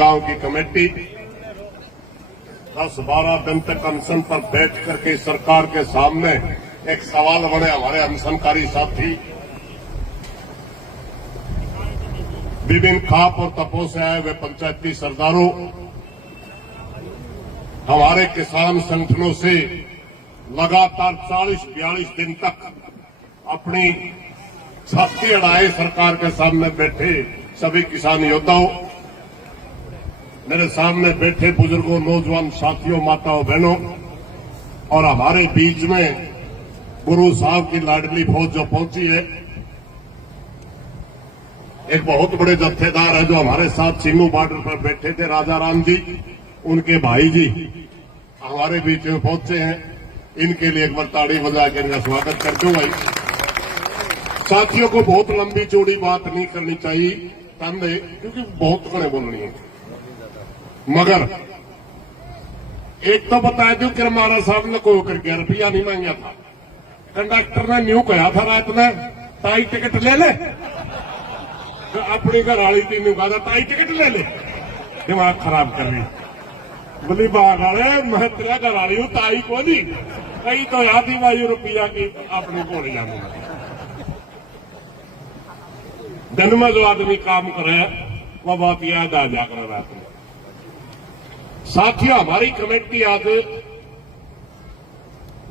गांव की कमेटी 10-12 दिन तक अनशन पर बैठ करके सरकार के सामने एक सवाल बने। हमारे अनशनकारी साथी विभिन्न खाप और तपो से आए हुए पंचायती सरदारों, हमारे किसान संगठनों से लगातार 40-42 दिन तक अपनी छाती अड़ाए सरकार के सामने बैठे सभी किसान योद्धाओं, मेरे सामने बैठे बुजुर्गों, नौजवान साथियों, माताओं, बहनों और हमारे बीच में गुरु साहब की लाडली फौज जो पहुंची है, एक बहुत बड़े जत्थेदार है जो हमारे साथ सीमू बॉर्डर पर बैठे थे, राजा राम जी, उनके भाई जी हमारे बीच में पहुंचे हैं। इनके लिए एक बार ताड़ी बजा के इनका स्वागत कर दूं। भाई साथियों को बहुत लंबी चौड़ी बात नहीं करनी चाहिए तंदे, क्योंकि बहुत घने बोलनी है, मगर एक तो बता दूं कि हमारा साहब ने कोई करके रुपया नहीं मांगा था। कंडक्टर ने न्यू कहा था रात में, ताई टिकट ले ले, तो अपनी घर वाली तीनों कहा था ताई टिकट ले ले, दिमाग खराब कर रही। बोली बाग वाले मैं तेरा घर वाली हूं, ताई को नहीं, कई तो याद ही भाई रुपया की अपनी घोड़ी जाने दिन में जो आदमी काम करे वह बात याद आ जाकर रात में। साथियों, हमारी कमेटी आज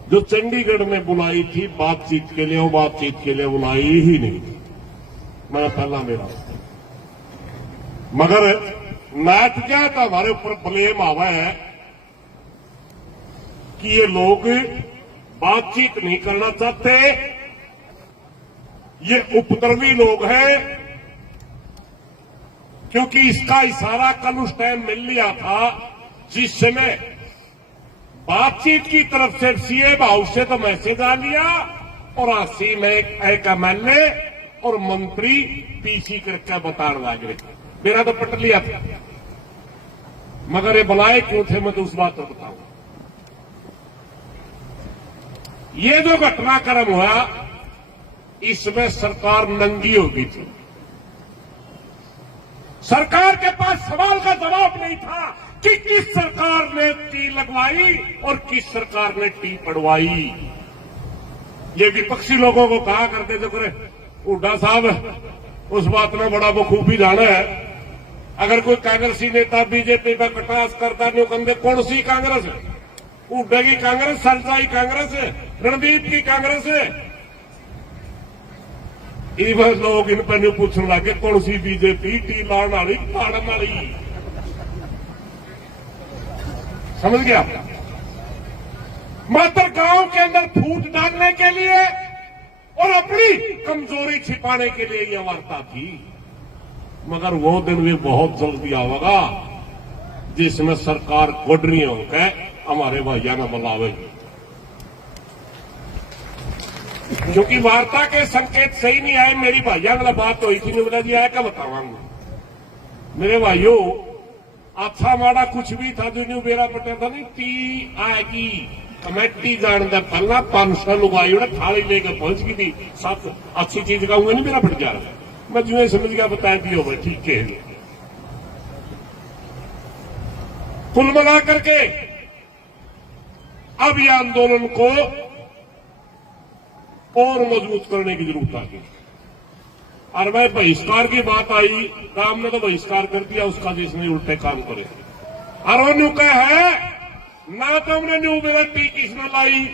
जो चंडीगढ़ में बुलाई थी बातचीत के लिए, वो बातचीत के लिए बुलाई ही नहीं थी। मैं पहला मेरा, मगर नाट क्या तो हमारे ऊपर ब्लेम आवा है कि ये लोग बातचीत नहीं करना चाहते, ये उपद्रवी लोग हैं, क्योंकि इसका इशारा कल उस टाइम मिल लिया था जिस समय बातचीत की तरफ से सीएम हाउस से तो मैसेज आ लिया और आसी में एक एमएलए और मंत्री पीसी करके बताने लगे। मेरा तो पट लिया था, मगर ये बुलाए क्यों थे मैं तो उस बात को बताऊं। ये जो घटनाक्रम हुआ इसमें सरकार नंगी हो गई थी। सरकार के पास सवाल का जवाब नहीं था कि किस सरकार ने टी लगवाई और किस सरकार ने टी पड़वाई। ये विपक्षी लोगों को कहा करते जो करे हुड्डा साहब उस बात में बड़ा बखूबी जाना है। अगर कोई कांग्रेसी नेता बीजेपी का कटास करता नहीं कहते कौन सी कांग्रेस है, हुड्डे की कांग्रेस, सरसाई कांग्रेस है, रणदीप की कांग्रेस है। इवन लोग इन पर नहीं पूछने लगे कौन सी बीजेपी, टी लाने वाली, पाड़न वाली। समझ गया? मात्र गांव के अंदर फूट डालने के लिए और अपनी कमजोरी छिपाने के लिए यह वार्ता थी। मगर वो दिन भी बहुत जल्दी आवेगा जिसमें सरकार गोडरी होकर हमारे भैया ने बुलावे, क्योंकि वार्ता के संकेत सही नहीं आए। मेरी भैया वाला बात हुई थी, बोला जी आया क्या बतावांगा। मेरे भाइयों, अच्छा माड़ा कुछ भी था जो न्यू बेरा पटा था नहीं, टी आएगी कमेटी जानता पहला 500 लुगाई थाली लेकर पहुंच गई थी। सब अच्छी चीज कहूंगा नहीं, मेरा फट जा रहा है, मैं जो समझ गया बताया दियो भाई, ठीक है। कुल मिला करके अब यह आंदोलन को और मजबूत करने की जरूरत आ गई। और भाई बहिष्कार की बात आई, काम ने तो बहिष्कार कर दिया उसका जिसने उल्टे काम करे। और वो न्यू का है ना तो हमने न्यू मेरा टी किसने लाई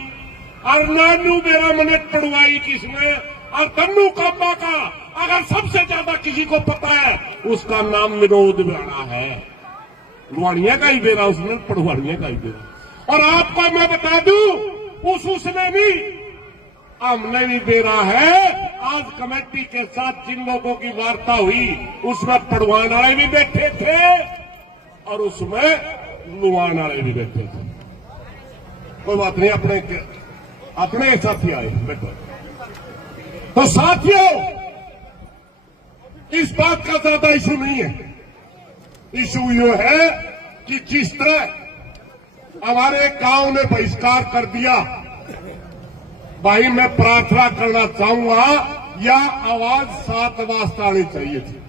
और ना न्यू मेरा मिनट पड़वाई किसने। और तन्नू काबा का अगर सबसे ज्यादा किसी को पता है उसका नाम विनोद बेड़ा है। लुहानिया का ही बेरा उसने, पड़वानिया का ही बेरा। और आपको मैं बता दूं उसने नहीं, हमने भी बेरा है। आज कमेटी के साथ जिन लोगों की वार्ता हुई उसमें पड़वान वाले भी बैठे थे और उसमें लुहान वाले भी बैठे थे। कोई बात नहीं, अपने साथी आए बैठो। तो साथियों, इस बात का ज्यादा इशू नहीं है। इशू ये है कि जिस तरह हमारे गांव ने बहिष्कार कर दिया, भाई मैं प्रार्थना करना चाहूंगा या आवाज 7 वास्ते आनी चाहिए थी।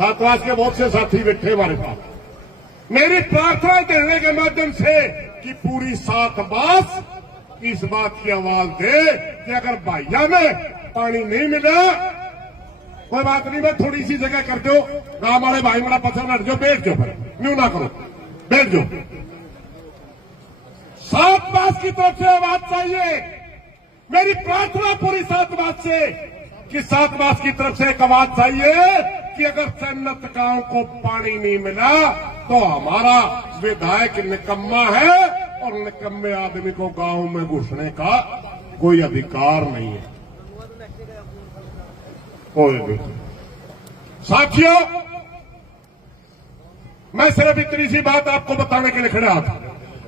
छात्रावास के बहुत से साथी बैठे हमारे पास। मेरी प्रार्थना देने के माध्यम से कि पूरी छात्रावास इस बात की आवाज दे कि अगर भाइया में पानी नहीं मिला, कोई बात नहीं, मैं थोड़ी सी जगह कर दो, गांव वाले भाई मेरा पसंद हट जाओ, बैठ जाओ, फिर न्यू ना करो, बैठ जाओ। छात्रावास की तरफ से आवाज चाहिए। मेरी प्रार्थना पूरी छात्रावास से कि छात्रावास की तरफ से एक आवाज चाहिए कि अगर चन्नत गांव को पानी नहीं मिला तो हमारा विधायक निकम्मा है और निकम्मे आदमी को गांव में घुसने का कोई अधिकार नहीं है। कोई भी साथियों, मैं सिर्फ इतनी सी बात आपको बताने के लिए खड़ा था।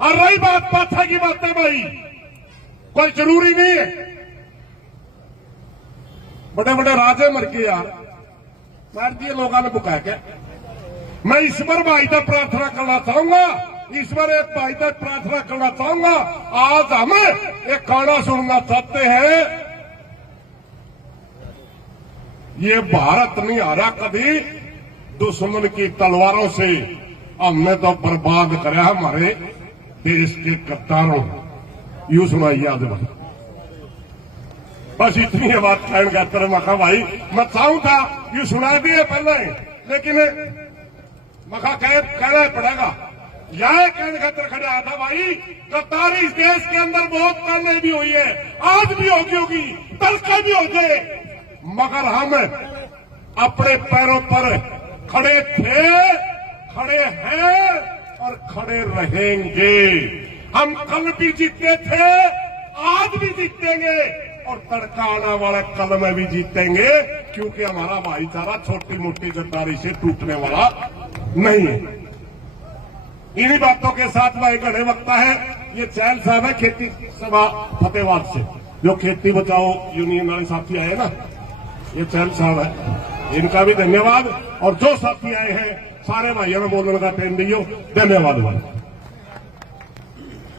और रही बात पाथा की बातें भाई, कोई जरूरी नहीं है। बड़े बड़े राजे मर के यार मार दिए लोगों ने बुका के। मैं ईश्वर भाई तक प्रार्थना करना चाहूंगा, ईश्वर एक भाई तक प्रार्थना करना चाहूंगा। आज हम एक गाना सुनना चाहते हैं। ये भारत नहीं हारा कभी दुश्मन की तलवारों से, हमने तो बर्बाद करा हमारे देश के गद्दारों। यूं सुनाइए आज बस इतनी है बात कहने का तरह मखा भाई, मैं चाहूं था यूं सुना दिए पहले, लेकिन मखा कहना पड़ेगा। यह कहने का तरह खड़ा था भाई, गद्दारी इस देश के अंदर बहुत पहले भी हुई है, आज भी होगी, कल का भी हो गए, मगर हम अपने पैरों पर खड़े थे, खड़े हैं और खड़े रहेंगे। हम कल भी जीते थे, आज भी जीतेंगे और तड़का आने वाले कल में भी जीतेंगे, क्योंकि हमारा भाईचारा छोटी मोटी गद्दारी से टूटने वाला नहीं है। इन्हीं बातों के साथ भाई घड़े वक्ता है ये चैल साहब है खेती सभा फतेहबाद से, जो खेती बचाओ यूनियन वाले साथी आए ना, ये चैल साहब है, इनका भी धन्यवाद। और जो साथी आए हैं सारे भाइयों में बोलने का टाइम दियो, धन्यवाद भाई।